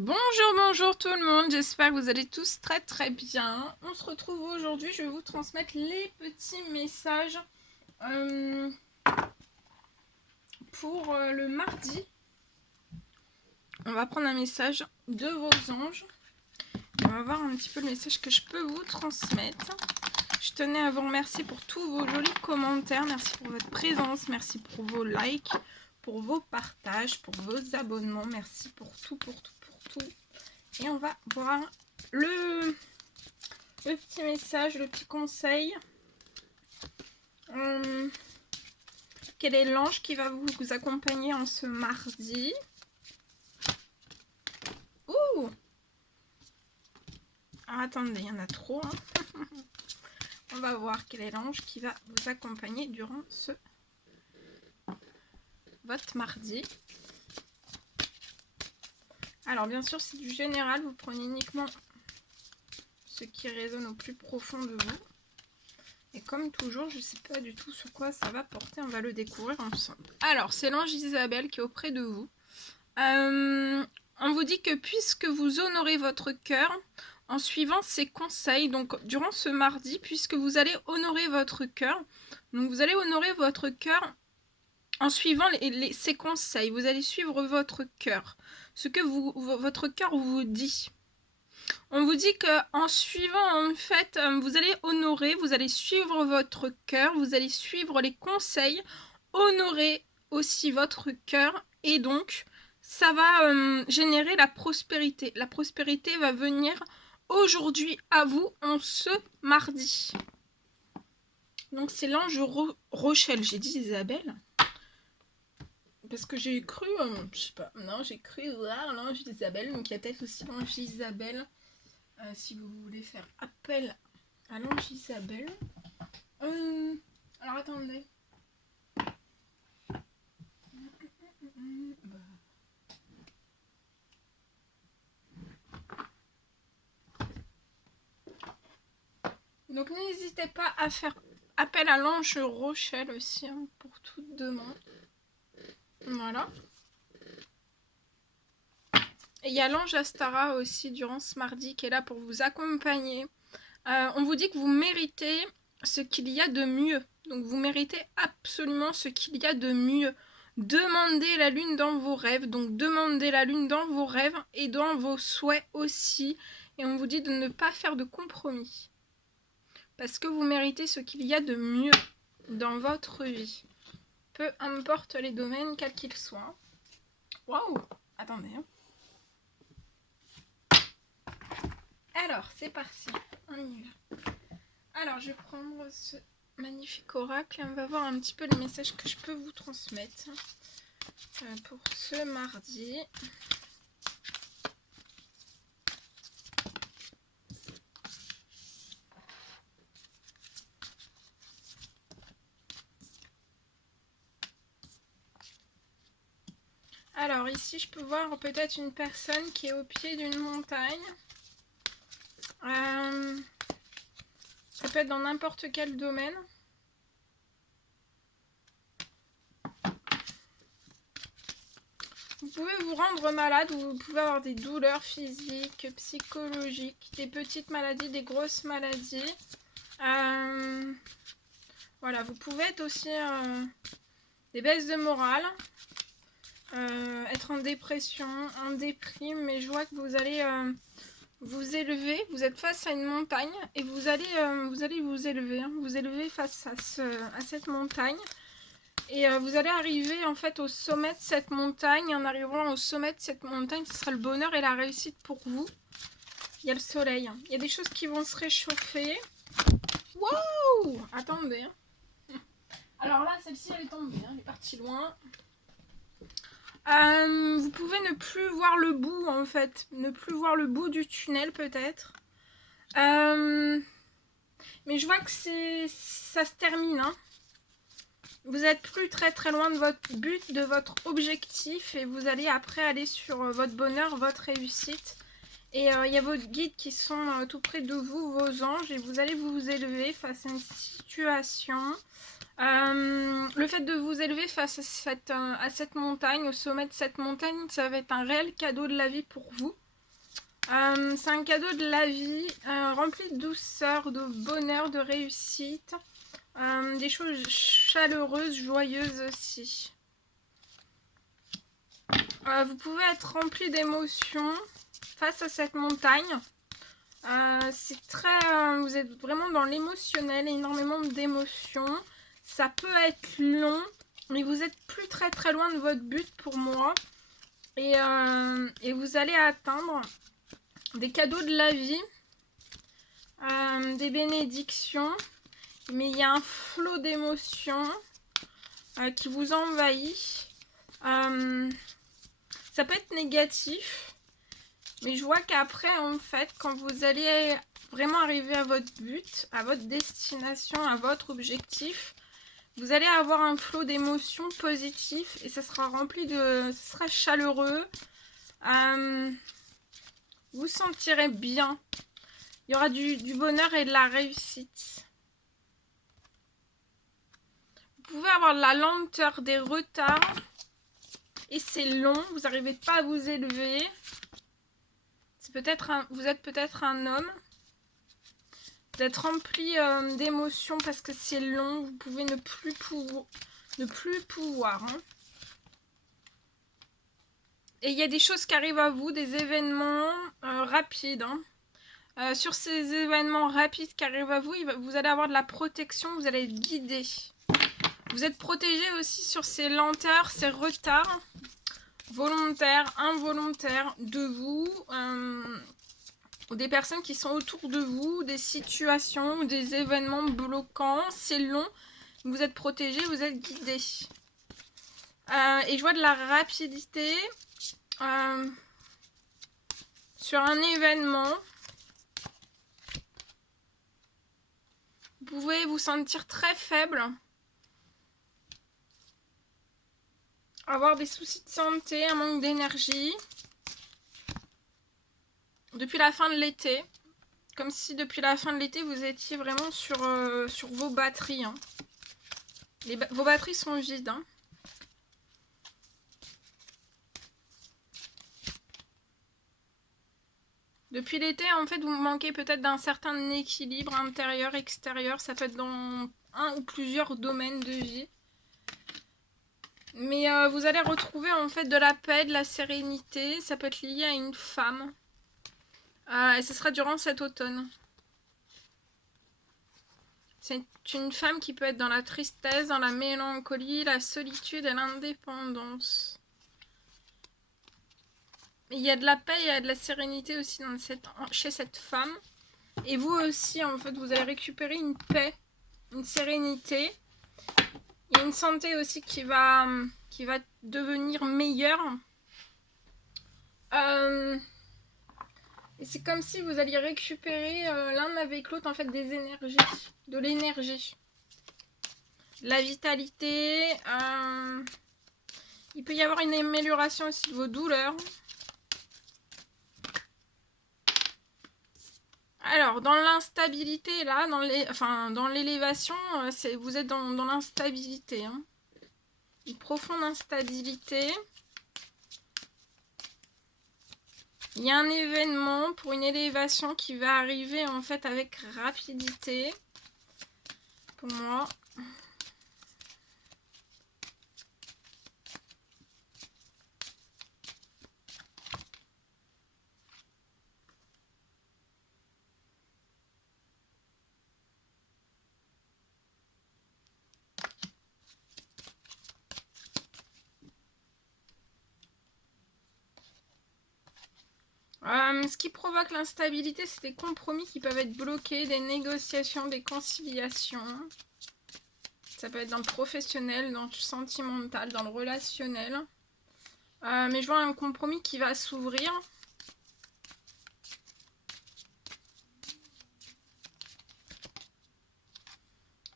Bonjour, bonjour tout le monde, j'espère que vous allez tous très bien. On se retrouve aujourd'hui, je vais vous transmettre les petits messages pour le mardi. On va prendre un message de vos anges. On va voir un petit peu le message que je peux vous transmettre. Je tenais à vous remercier pour tous vos jolis commentaires, merci pour votre présence, merci pour vos likes, pour vos partages, pour vos abonnements, merci pour tout. Et on va voir le petit message, le petit conseil. Quel est l'ange qui va vous accompagner en ce mardi? Ouh! Alors, attendez, il y en a trop. Hein. On va voir quel est l'ange qui va vous accompagner durant votre mardi. Alors, bien sûr, c'est du général. Vous prenez uniquement ce qui résonne au plus profond de vous. Et comme toujours, je ne sais pas du tout sur quoi ça va porter. On va le découvrir ensemble. Alors, c'est l'ange Isabelle qui est auprès de vous. On vous dit que puisque vous honorez votre cœur en suivant ces conseils, donc durant ce mardi, puisque vous allez honorer votre cœur, donc vous allez honorer votre cœur en suivant ces conseils, vous allez suivre votre cœur, ce que votre cœur vous dit. On vous dit qu'en suivant, en fait, vous allez honorer, vous allez suivre votre cœur, vous allez suivre les conseils, honorer aussi votre cœur et donc ça va générer la prospérité. La prospérité va venir aujourd'hui à vous en ce mardi. Donc c'est l'ange Rochelle. J'ai dit Isabelle parce que j'ai cru, je sais pas, non, j'ai cru voir l'ange d'Isabelle. Donc il y a peut-être aussi l'ange d'Isabelle si vous voulez faire appel à l'ange Isabelle. Alors attendez. Donc n'hésitez pas à faire appel à l'ange Rochelle aussi hein, pour toute demande. Voilà. Et il y a l'ange Astara aussi durant ce mardi qui est là pour vous accompagner. On vous dit que vous méritez ce qu'il y a de mieux. Donc vous méritez absolument ce qu'il y a de mieux. Demandez la lune dans vos rêves. Donc demandez la lune dans vos rêves et dans vos souhaits aussi. Et on vous dit de ne pas faire de compromis. Parce que vous méritez ce qu'il y a de mieux dans votre vie. Peu importe les domaines, quels qu'ils soient. Waouh! Attendez. Alors, c'est parti. On y va. Alors, je vais prendre ce magnifique oracle et on va voir un petit peu les messages que je peux vous transmettre pour ce mardi. Alors ici, je peux voir peut-être une personne qui est au pied d'une montagne. Ça peut être dans n'importe quel domaine. Vous pouvez vous rendre malade ou vous pouvez avoir des douleurs physiques, psychologiques, des petites maladies, des grosses maladies. Voilà, vous pouvez être aussi des baisses de morale. Être en dépression, en déprime, mais je vois que vous allez vous élever, vous êtes face à une montagne et vous allez vous élever, hein, vous élever face à cette montagne et vous allez arriver en fait au sommet de cette montagne. En arrivant au sommet de cette montagne, ce sera le bonheur et la réussite pour vous. Il y a le soleil, il y a des choses qui vont se réchauffer. Waouh! Attendez. Alors là, celle-ci elle est tombée, hein, elle est partie loin. Vous pouvez ne plus voir le bout en fait, ne plus voir le bout du tunnel peut-être. Mais je vois que ça se termine. Hein. Vous êtes plus très loin de votre but, de votre objectif et vous allez après aller sur votre bonheur, votre réussite. Et il y a vos guides qui sont tout près de vous, vos anges, et vous allez vous élever face à une situation. Le fait de vous élever face à cette montagne, au sommet de cette montagne, ça va être un réel cadeau de la vie pour vous. C'est un cadeau de la vie, rempli de douceur, de bonheur, de réussite. Des choses chaleureuses, joyeuses aussi. Vous pouvez être rempli d'émotions face à cette montagne. C'est très, vous êtes vraiment dans l'émotionnel, énormément d'émotions. Ça peut être long, mais vous êtes plus très loin de votre but pour moi. Et vous allez atteindre des cadeaux de la vie, des bénédictions. Mais il y a un flot d'émotions qui vous envahit. Ça peut être négatif. Mais je vois qu'après, en fait, quand vous allez vraiment arriver à votre but, à votre destination, à votre objectif, vous allez avoir un flot d'émotions positives et ça sera rempli de... ça sera chaleureux. Vous sentirez bien. Il y aura du bonheur et de la réussite. Vous pouvez avoir de la lenteur, des retards. Et c'est long, vous n'arrivez pas à vous élever. Vous êtes peut-être un homme. Vous êtes rempli d'émotions parce que c'est long. Vous pouvez ne plus pouvoir. Hein. Et il y a des choses qui arrivent à vous, des événements rapides. Hein. Sur ces événements rapides qui arrivent à vous, vous allez avoir de la protection, vous allez être guidé. Vous êtes protégé aussi sur ces lenteurs, ces retards. Volontaires, involontaires de vous, ou des personnes qui sont autour de vous, des situations, des événements bloquants, c'est long, vous êtes protégé, vous êtes guidé. Et je vois de la rapidité sur un événement. Vous pouvez vous sentir très faible. Avoir des soucis de santé, un manque d'énergie. Depuis la fin de l'été. Comme si depuis la fin de l'été, vous étiez vraiment sur vos batteries. Hein. Vos batteries sont vides. Hein. Depuis l'été, en fait, vous manquez peut-être d'un certain équilibre intérieur, extérieur. Ça peut être dans un ou plusieurs domaines de vie. Mais vous allez retrouver en fait de la paix, de la sérénité. Ça peut être lié à une femme. Et ce sera durant cet automne. C'est une femme qui peut être dans la tristesse, dans la mélancolie, la solitude et l'indépendance. Mais il y a de la paix, il y a de la sérénité aussi chez cette femme. Et vous aussi, en fait, vous allez récupérer une paix, une sérénité. Il y a une santé aussi qui va devenir meilleure. Et c'est comme si vous alliez récupérer l'un avec l'autre en fait des énergies, de l'énergie, la vitalité. Il peut y avoir une amélioration aussi de vos douleurs. Alors dans l'instabilité là, dans l'élévation, vous êtes dans l'instabilité, hein. Une profonde instabilité. Il y a un événement pour une élévation qui va arriver en fait avec rapidité. Pour moi. Ce qui provoque l'instabilité, c'est des compromis qui peuvent être bloqués, des négociations, des conciliations. Ça peut être dans le professionnel, dans le sentimental, dans le relationnel. Mais je vois un compromis qui va s'ouvrir.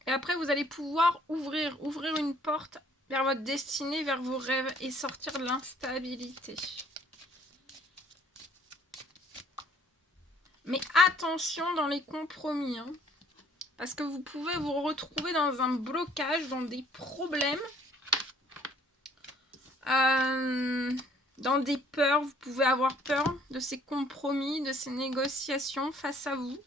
Et après, vous allez pouvoir ouvrir une porte vers votre destinée, vers vos rêves et sortir de l'instabilité. Mais attention dans les compromis, hein, parce que vous pouvez vous retrouver dans un blocage, dans des problèmes, dans des peurs. Vous pouvez avoir peur de ces compromis, de ces négociations face à vous.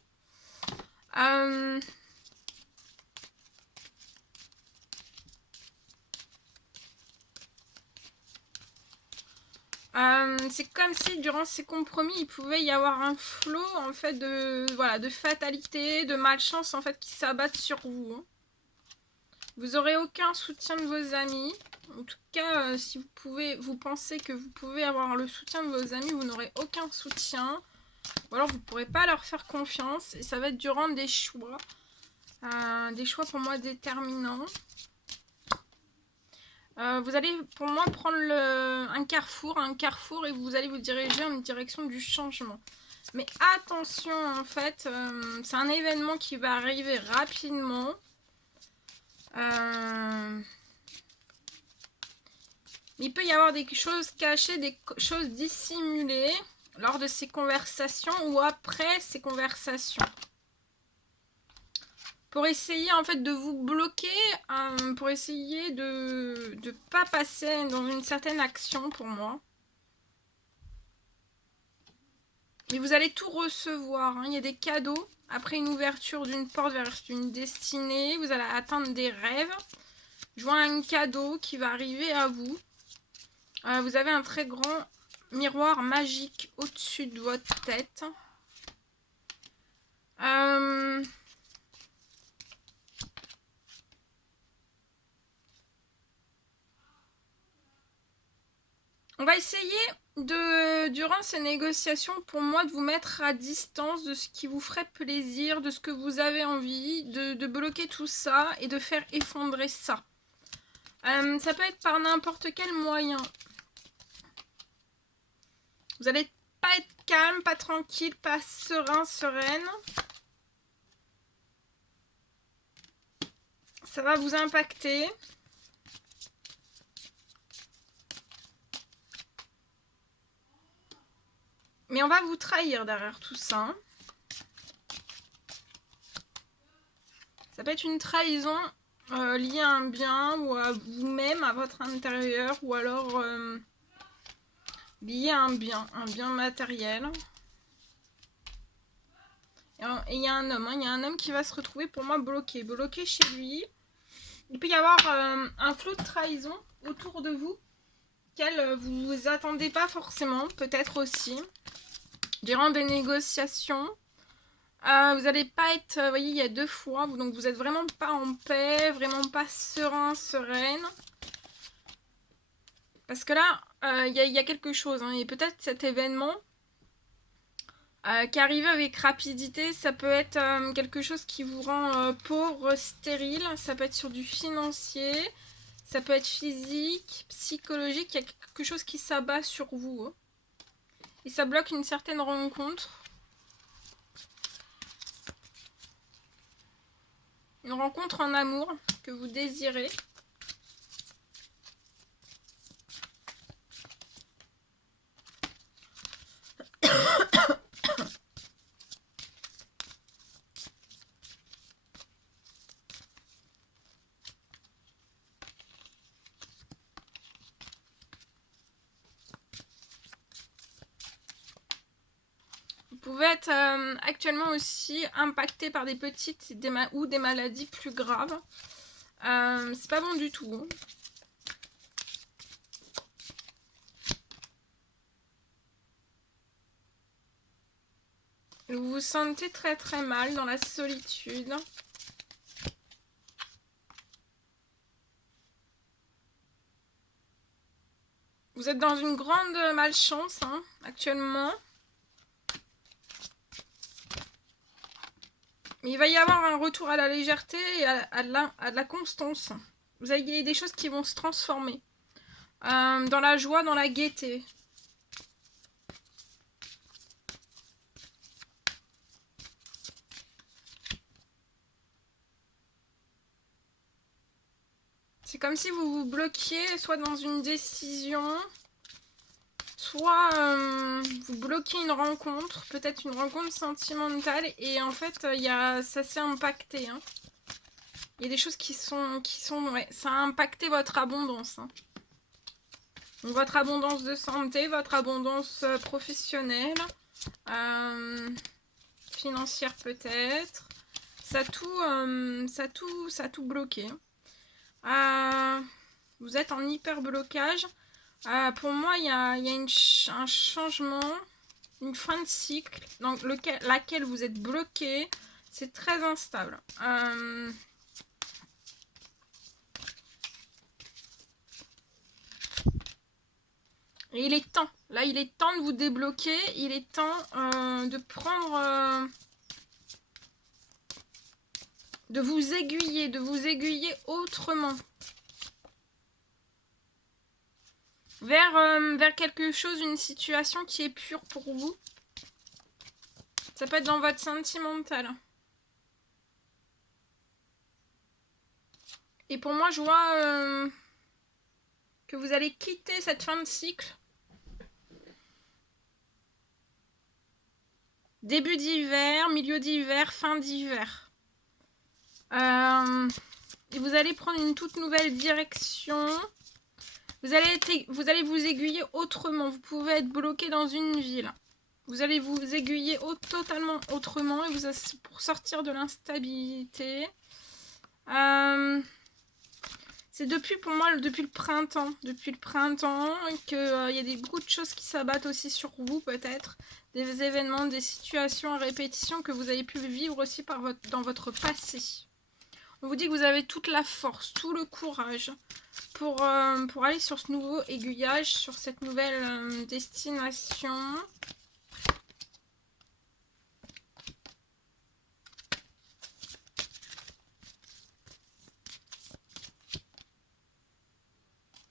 C'est comme si durant ces compromis, il pouvait y avoir un flot en fait de fatalité, de malchance en fait qui s'abattent sur vous. Hein. Vous aurez aucun soutien de vos amis. En tout cas, si vous pensez que vous pouvez avoir le soutien de vos amis, vous n'aurez aucun soutien. Ou alors vous ne pourrez pas leur faire confiance. Et ça va être durant des choix. Des choix pour moi déterminants. Vous allez pour moi prendre un carrefour et vous allez vous diriger en direction du changement. Mais attention en fait, c'est un événement qui va arriver rapidement. Il peut y avoir des choses cachées, des choses dissimulées lors de ces conversations ou après ces conversations. Pour essayer en fait de vous bloquer, pour essayer de ne pas passer dans une certaine action pour moi. Mais vous allez tout recevoir. Hein. Il y a des cadeaux après une ouverture d'une porte vers une destinée. Vous allez atteindre des rêves. Je vois un cadeau qui va arriver à vous. Vous avez un très grand miroir magique au-dessus de votre tête. On va essayer durant ces négociations, pour moi, de vous mettre à distance de ce qui vous ferait plaisir, de ce que vous avez envie, de bloquer tout ça et de faire effondrer ça. Ça peut être par n'importe quel moyen. Vous n'allez pas être calme, pas tranquille, pas serein, sereine. Ça va vous impacter. Mais on va vous trahir derrière tout ça. Ça peut être une trahison liée à un bien ou à vous-même, à votre intérieur, ou alors liée à un bien matériel. Et il y a un homme, hein, il y a un homme qui va se retrouver pour moi bloqué chez lui. Il peut y avoir un flot de trahison autour de vous, auquel vous ne vous attendez pas forcément, peut-être aussi. Durant des négociations, vous n'allez pas être, vous voyez, il y a 2 fois, donc vous n'êtes vraiment pas en paix, vraiment pas serein, sereine. Parce que là, il y a quelque chose, hein, et peut-être cet événement qui arrive avec rapidité, ça peut être quelque chose qui vous rend pauvre, stérile, ça peut être sur du financier, ça peut être physique, psychologique, il y a quelque chose qui s'abat sur vous. Hein. Et ça bloque une certaine rencontre. Une rencontre en amour que vous désirez. Vous pouvez être actuellement aussi impacté par des petites ou des maladies plus graves. C'est pas bon du tout. Hein. Vous vous sentez très très mal dans la solitude. Vous êtes dans une grande malchance hein, actuellement. Mais il va y avoir un retour à la légèreté et à de la constance. Vous avez des choses qui vont se transformer. Dans la joie, dans la gaieté. C'est comme si vous vous bloquiez soit dans une décision, soit vous bloquez une rencontre, peut-être une rencontre sentimentale, et en fait, ça s'est impacté. Hein. Il y a des choses qui sont ouais, ça a impacté votre abondance. Hein. Donc, votre abondance de santé, votre abondance professionnelle, financière peut-être. Ça a tout bloqué. Vous êtes en hyper blocage. Pour moi, il y a un changement, une fin de cycle dans laquelle vous êtes bloqué. C'est très instable. Et il est temps. Là, il est temps de vous débloquer. Il est temps de prendre... de vous aiguiller autrement. Vers quelque chose, une situation qui est pure pour vous. Ça peut être dans votre sentimental. Et pour moi, je vois que vous allez quitter cette fin de cycle. Début d'hiver, milieu d'hiver, fin d'hiver. Et vous allez prendre une toute nouvelle direction. Vous allez vous aiguiller autrement. Vous pouvez être bloqué dans une ville. Vous allez vous aiguiller totalement autrement et pour sortir de l'instabilité. C'est pour moi depuis le printemps qu'il y a beaucoup de choses qui s'abattent aussi sur vous peut-être. Des événements, des situations à répétition que vous avez pu vivre aussi dans votre passé. On vous dit que vous avez toute la force, tout le courage pour aller sur ce nouveau aiguillage, sur cette nouvelle destination.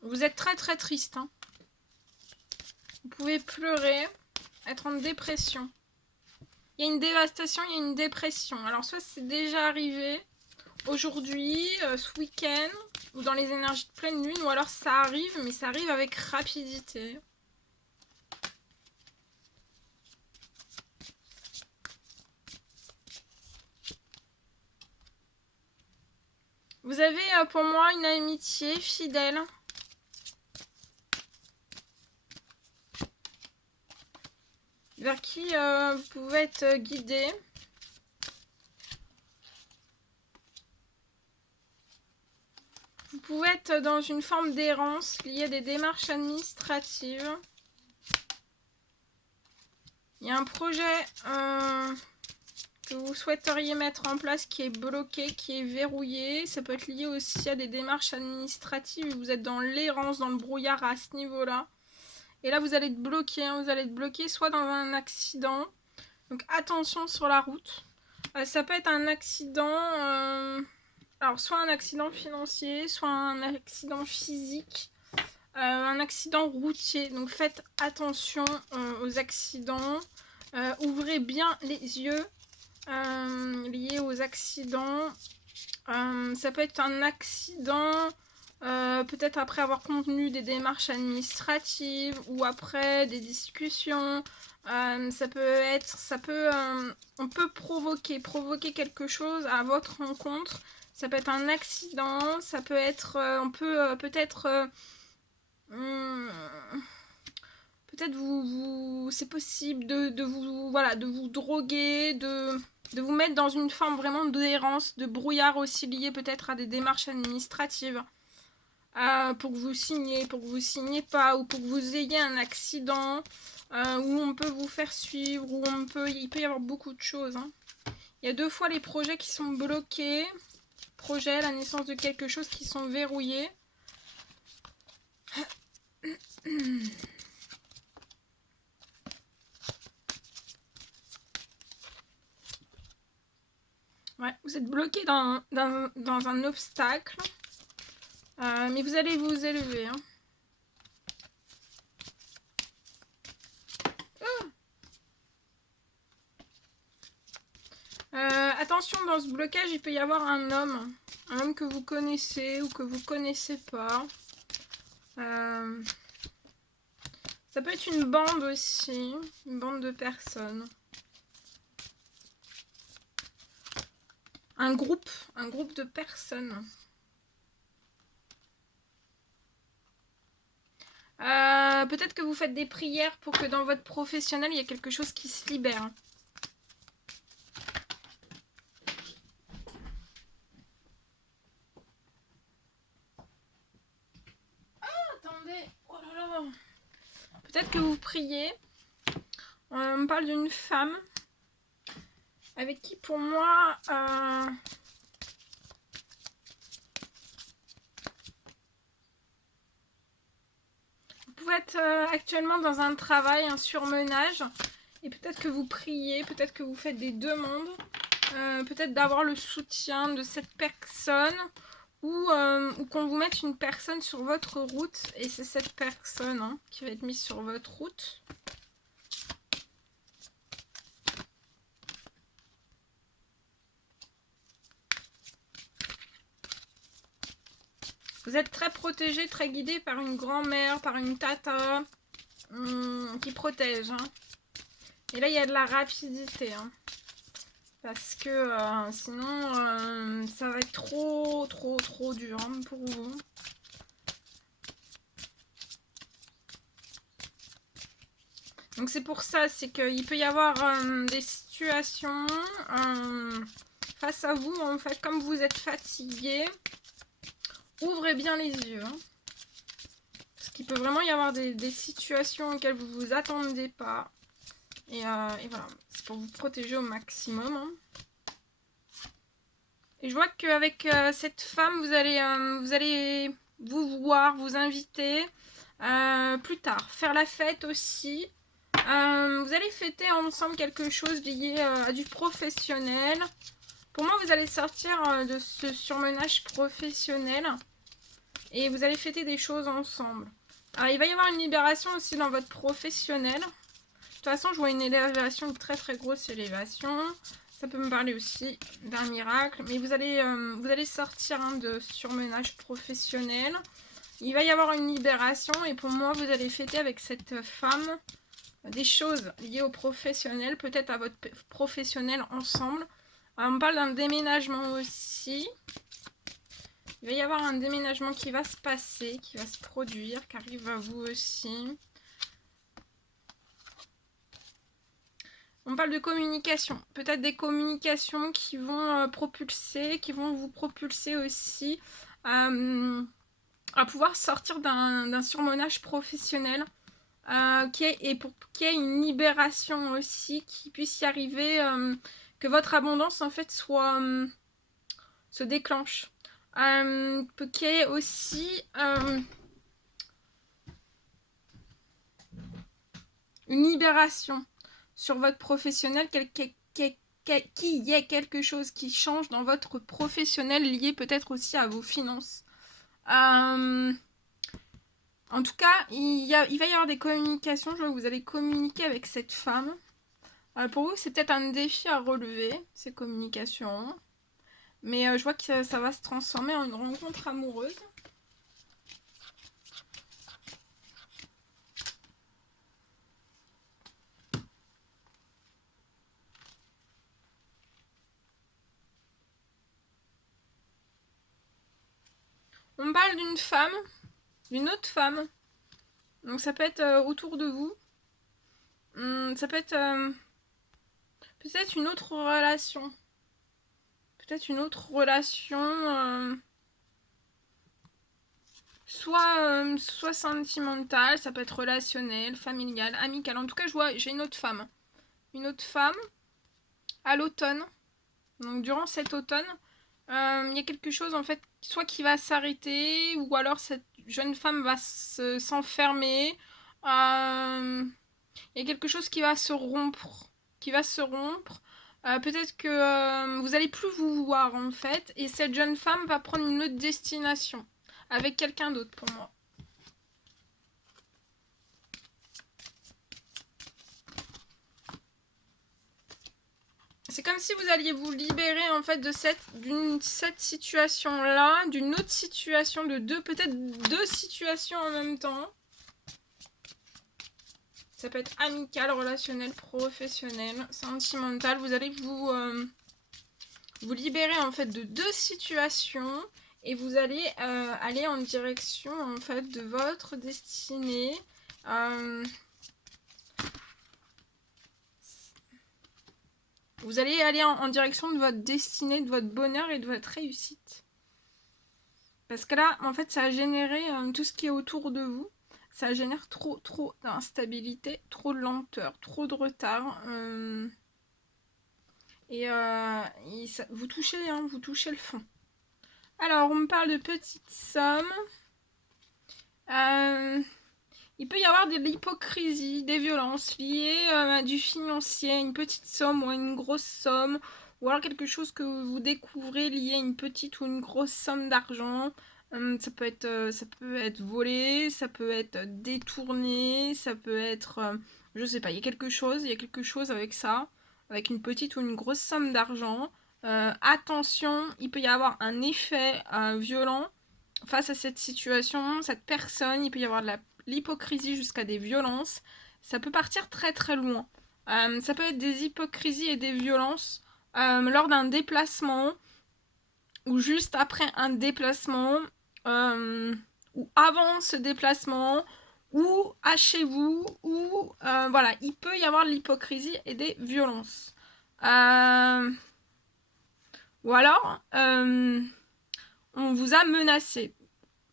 Vous êtes très très triste. Hein. Vous pouvez pleurer, être en dépression. Il y a une dévastation, il y a une dépression. Alors soit c'est déjà arrivé aujourd'hui, ce week-end, ou dans les énergies de pleine lune, ou alors ça arrive, mais ça arrive avec rapidité. Vous avez pour moi une amitié fidèle. Vers qui vous pouvez être guidé. Vous pouvez être dans une forme d'errance liée à des démarches administratives. Il y a un projet que vous souhaiteriez mettre en place qui est bloqué, qui est verrouillé. Ça peut être lié aussi à des démarches administratives. Vous êtes dans l'errance, dans le brouillard à ce niveau-là. Et là, vous allez être bloqué. Hein. Vous allez être bloqué soit dans un accident. Donc attention sur la route. Ça peut être un accident... alors, soit un accident financier, soit un accident physique. Un accident routier. Donc faites attention aux accidents. Ouvrez bien les yeux liés aux accidents. Ça peut être un accident peut-être après avoir contenu des démarches administratives ou après des discussions. On peut provoquer quelque chose à votre rencontre. Ça peut être un accident, ça peut être, peut-être c'est possible de vous droguer, de vous mettre dans une forme vraiment d'errance, de brouillard aussi lié peut-être à des démarches administratives. Pour que vous signiez pas, ou pour que vous ayez un accident, où on peut vous faire suivre, il peut y avoir beaucoup de choses. Hein. Il y a 2 fois les projets qui sont bloqués, la naissance de quelque chose qui sont verrouillés. Ouais, vous êtes bloqué dans un obstacle, mais vous allez vous élever. Hein. Attention, dans ce blocage, il peut y avoir un homme que vous connaissez ou que vous connaissez pas. Ça peut être une bande aussi, une bande de personnes. Un groupe de personnes. Peut-être que vous faites des prières pour que dans votre professionnel, il y ait quelque chose qui se libère. Attendez, oh là là. Peut-être que vous priez. On me parle d'une femme avec qui, pour moi, vous pouvez être actuellement dans un travail, un surmenage, et peut-être que vous priez, peut-être que vous faites des demandes, peut-être d'avoir le soutien de cette personne, ou qu'on vous mette une personne sur votre route, et c'est cette personne qui va être mise sur votre route. Vous êtes très protégé, très guidé par une grand-mère, par une tata qui protège. Et là, il y a de la rapidité. Parce que sinon, ça va être trop dur pour vous. Donc c'est pour ça, c'est qu'il peut y avoir des situations face à vous, en fait, comme vous êtes fatigué. Ouvrez bien les yeux. Parce qu'il peut vraiment y avoir des situations auxquelles vous ne vous attendez pas. Et voilà, c'est pour vous protéger au maximum. Et je vois qu'avec cette femme, vous allez vous voir, vous inviter plus tard. Faire la fête aussi. Vous allez fêter ensemble quelque chose lié à du professionnel. Pour moi, vous allez sortir de ce surmenage professionnel. Et vous allez fêter des choses ensemble. Alors, il va y avoir une libération aussi dans votre professionnel. De toute façon, je vois une élévation, une très grosse élévation. Ça peut me parler aussi d'un miracle. Mais vous allez sortir de surmenage professionnel. Il va y avoir une libération. Et pour moi, vous allez fêter avec cette femme des choses liées au professionnel. Peut-être à votre professionnel ensemble. Alors, on me parle d'un déménagement aussi. Il va y avoir un déménagement qui va se passer, qui va se produire, qui arrive à vous aussi. On parle de communication. Peut-être des communications qui vont propulser, qui vont vous propulser aussi à pouvoir sortir d'un surmenage professionnel. Et pour qu'il y ait une libération aussi, qu'il puisse y arriver, que votre abondance en fait se déclenche. Qu'il y ait aussi une libération sur votre professionnel, qu'il y ait quelque chose qui change dans votre professionnel lié peut-être aussi à vos finances. En tout cas, il va y avoir des communications. Je vois que vous allez communiquer avec cette femme. Pour vous, c'est peut-être un défi à relever, ces communications. Mais je vois que ça va se transformer en une rencontre amoureuse. On parle d'une femme, d'une autre femme. Donc ça peut être autour de vous. Ça peut être peut-être une autre relation. Peut-être une autre relation soit sentimentale, ça peut être relationnelle, familiale, amicale. En tout cas, je vois, j'ai une autre femme. Une autre femme à l'automne. Donc durant cet automne, il y a quelque chose en fait, soit qui va s'arrêter, ou alors cette jeune femme va s'enfermer. Il y a quelque chose qui va se rompre. Peut-être que vous allez plus vous voir en fait, et cette jeune femme va prendre une autre destination avec quelqu'un d'autre pour moi. C'est comme si vous alliez vous libérer en fait de cette situation-là, d'une autre situation, peut-être deux situations en même temps. Ça peut être amical, relationnel, professionnel, sentimental. Vous allez vous libérer en fait de deux situations et vous allez aller en direction en fait de votre destinée. Vous allez aller en direction de votre destinée, de votre bonheur et de votre réussite. Parce que là, en fait, ça a généré tout ce qui est autour de vous. Ça génère trop d'instabilité, trop de lenteur, trop de retard. Vous touchez le fond. Alors, on me parle de petites sommes. Il peut y avoir de l'hypocrisie, des violences liées à du financier, une petite somme ou à une grosse somme, ou alors quelque chose que vous découvrez lié à une petite ou une grosse somme d'argent. Ça peut être volé, ça peut être détourné, ça peut être, je sais pas, il y a quelque chose avec ça, avec une petite ou une grosse somme d'argent. Attention, il peut y avoir un effet violent face à cette situation, cette personne, il peut y avoir de l'hypocrisie jusqu'à des violences. Ça peut partir très loin. Ça peut être des hypocrisies et des violences lors d'un déplacement ou juste après un déplacement ou avant ce déplacement ou à chez vous ou voilà, il peut y avoir de l'hypocrisie et des violences. Ou alors on vous a menacé.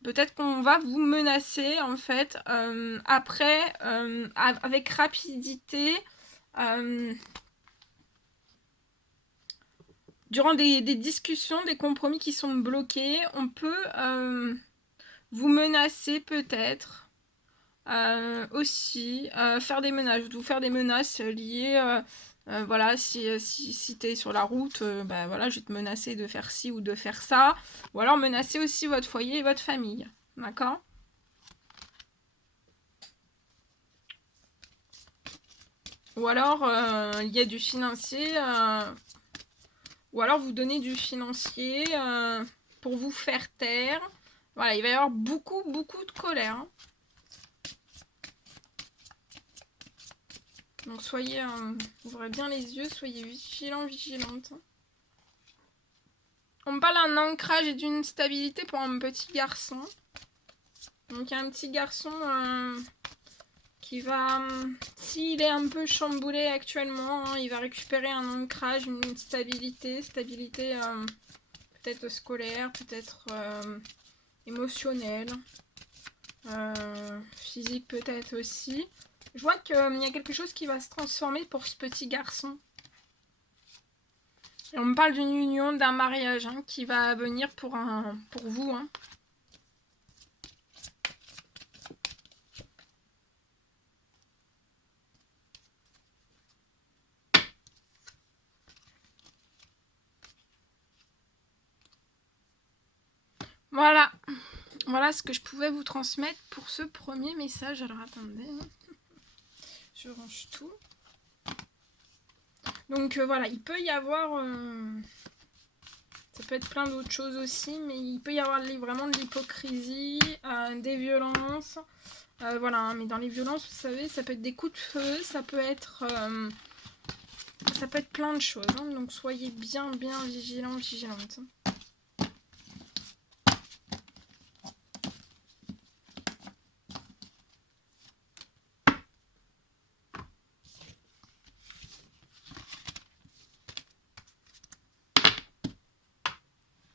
Peut-être qu'on va vous menacer en fait après avec rapidité durant des discussions, des compromis qui sont bloqués. On peut vous menacer peut-être aussi, vous faire des menaces liées voilà, si t'es sur la route, bah voilà, je vais te menacer de faire ci ou de faire ça. Ou alors menacer aussi votre foyer et votre famille. D'accord ? Ou alors il y a du financier, ou alors vous donnez du financier pour vous faire taire. Voilà, il va y avoir beaucoup de colère. Hein. Donc soyez, ouvrez bien les yeux, soyez vigilantes. On me parle d'un ancrage et d'une stabilité pour un petit garçon. Donc il y a un petit garçon qui va, s'il est un peu chamboulé actuellement, hein, il va récupérer un ancrage, une stabilité peut-être scolaire, peut-être émotionnelle, physique peut-être aussi. Je vois qu'il y a quelque chose qui va se transformer pour ce petit garçon. Et on me parle d'une union, d'un mariage hein, qui va venir pour vous. Hein. Voilà. Voilà ce que je pouvais vous transmettre pour ce premier message. Alors attendez. Je range tout. Donc voilà, il peut y avoir... ça peut être plein d'autres choses aussi, mais il peut y avoir vraiment de l'hypocrisie, des violences. Voilà, hein, mais dans les violences, vous savez, ça peut être des coups de feu, ça peut être plein de choses. Hein, donc soyez bien vigilantes.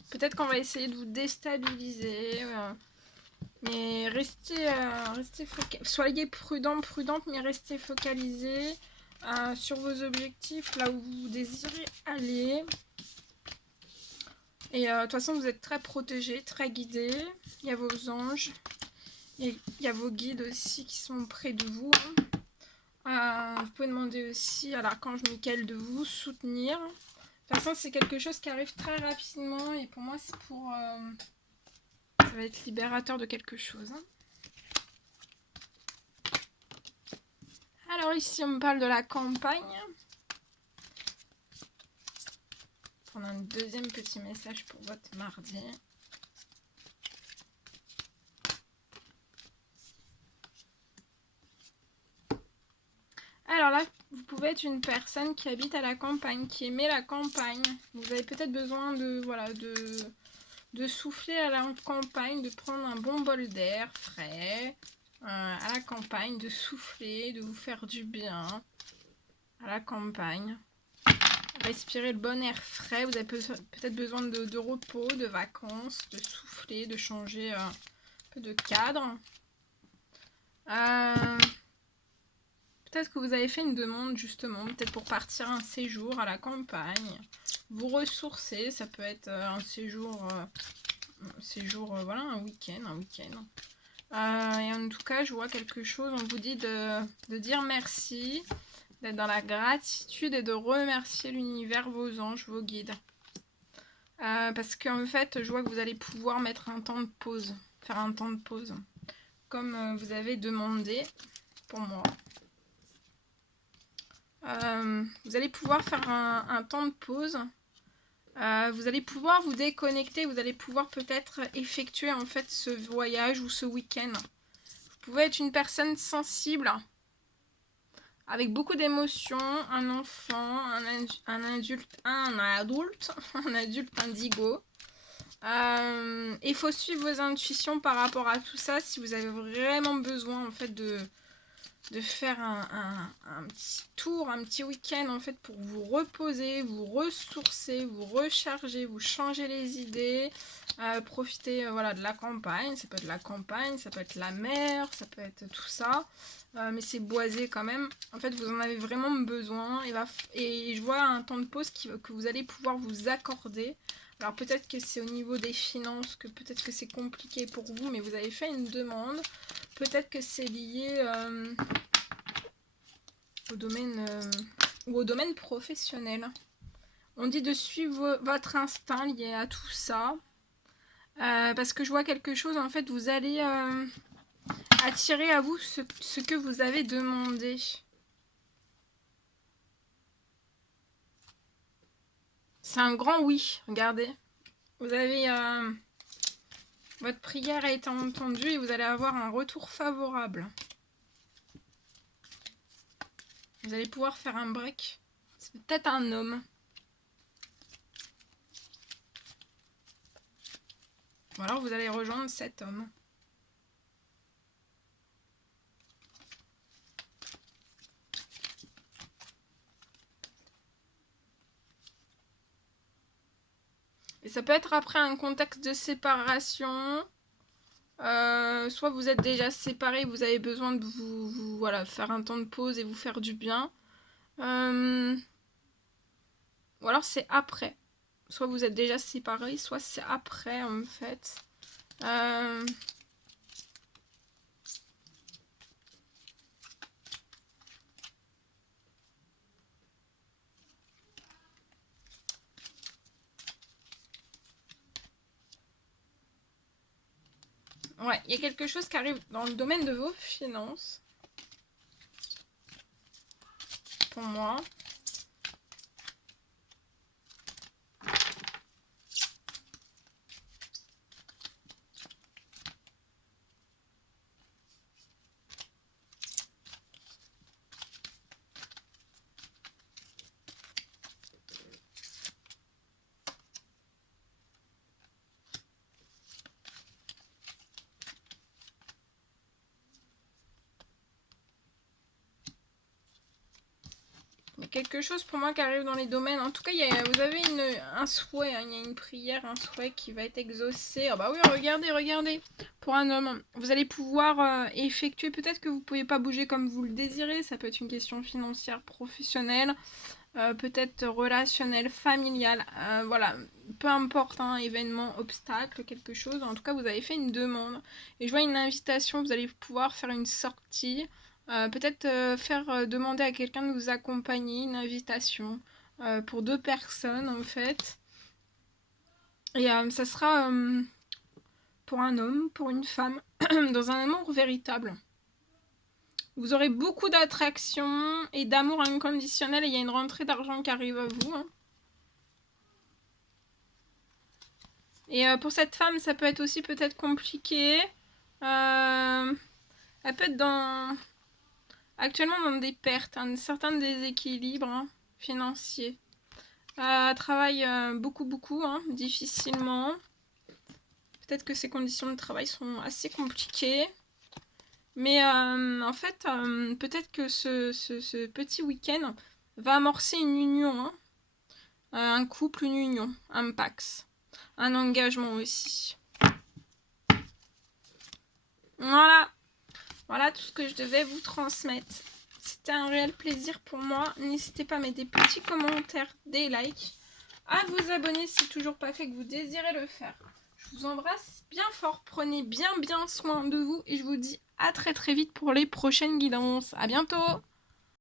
Peut-être qu'on va essayer de vous déstabiliser. Mais restez soyez prudente, mais restez focalisés sur vos objectifs, là où vous désirez aller. Et de toute façon, vous êtes très protégés, très guidés. Il y a vos anges. Il y a vos guides aussi qui sont près de vous. Vous pouvez demander aussi à l'archange Michael de vous soutenir. De toute façon, c'est quelque chose qui arrive très rapidement. Et pour moi, c'est pour... ça va être libérateur de quelque chose. Hein. Alors ici, on me parle de la campagne. On a un deuxième petit message pour votre mardi. Alors là, vous pouvez être une personne qui habite à la campagne, qui aimait la campagne. Vous avez peut-être besoin de de souffler à la campagne, de prendre un bon bol d'air frais à la campagne, de souffler, de vous faire du bien à la campagne. Respirer le bon air frais, vous avez peut-être besoin de repos, de vacances, de souffler, de changer un peu de cadre. Peut-être que vous avez fait une demande justement, peut-être pour partir un séjour à la campagne, vous ressourcer, ça peut être un séjour, voilà, un week-end. Et en tout cas, je vois quelque chose, on vous dit de dire merci, d'être dans la gratitude et de remercier l'univers, vos anges, vos guides. Parce qu'en fait, je vois que vous allez pouvoir mettre un temps de pause, faire un temps de pause, comme vous avez demandé pour moi. Vous allez pouvoir faire un temps de pause. Vous allez pouvoir vous déconnecter, vous allez pouvoir peut-être effectuer en fait ce voyage ou ce week-end. Vous pouvez être une personne sensible, avec beaucoup d'émotions, un enfant, un adulte indigo. Il faut suivre vos intuitions par rapport à tout ça si vous avez vraiment besoin en fait de faire un petit tour, un petit week-end en fait pour vous reposer, vous ressourcer, vous recharger, vous changer les idées, profiter voilà, de la campagne, ça peut être la campagne, ça peut être la mer, ça peut être tout ça, mais c'est boisé quand même, en fait vous en avez vraiment besoin et je vois un temps de pause que vous allez pouvoir vous accorder. Alors peut-être que c'est au niveau des finances, que peut-être que c'est compliqué pour vous, mais vous avez fait une demande. Peut-être que c'est lié au domaine professionnel. On dit de suivre votre instinct lié à tout ça. Parce que je vois quelque chose, en fait, vous allez attirer à vous ce que vous avez demandé. C'est un grand oui, regardez. Vous avez... votre prière a été entendue et vous allez avoir un retour favorable. Vous allez pouvoir faire un break. C'est peut-être un homme. Ou alors vous allez rejoindre cet homme. Et ça peut être après un contexte de séparation. Soit vous êtes déjà séparés, vous avez besoin de vous voilà, faire un temps de pause et vous faire du bien. Ou alors c'est après. Soit vous êtes déjà séparés, soit c'est après en fait. Ouais, il y a quelque chose qui arrive dans le domaine de vos finances. Pour moi. Quelque chose pour moi qui arrive dans les domaines. En tout cas, vous avez un souhait, hein, il y a une prière, un souhait qui va être exaucé. Ah bah oui, regardez. Pour un homme, vous allez pouvoir effectuer, peut-être que vous ne pouvez pas bouger comme vous le désirez. Ça peut être une question financière, professionnelle, peut-être relationnelle, familiale. Voilà, peu importe, hein, événement, obstacle, quelque chose. En tout cas, vous avez fait une demande. Et je vois une invitation, vous allez pouvoir faire une sortie. Peut-être faire demander à quelqu'un de vous accompagner, une invitation pour 2 personnes en fait. Et ça sera pour un homme, pour une femme, dans un amour véritable. Vous aurez beaucoup d'attraction et d'amour inconditionnel et il y a une rentrée d'argent qui arrive à vous. Hein. Et pour cette femme, ça peut être aussi peut-être compliqué. Elle peut être actuellement dans des pertes, certains déséquilibres financiers. Travaille beaucoup, hein, difficilement. Peut-être que ces conditions de travail sont assez compliquées. Mais en fait, peut-être que ce petit week-end va amorcer une union. Hein. Un couple, une union, un pax. Un engagement aussi. Voilà. Voilà tout ce que je devais vous transmettre. C'était un réel plaisir pour moi. N'hésitez pas à mettre des petits commentaires, des likes, à vous abonner si toujours pas fait, que vous désirez le faire. Je vous embrasse bien fort. Prenez bien soin de vous et je vous dis à très vite pour les prochaines guidances. À bientôt!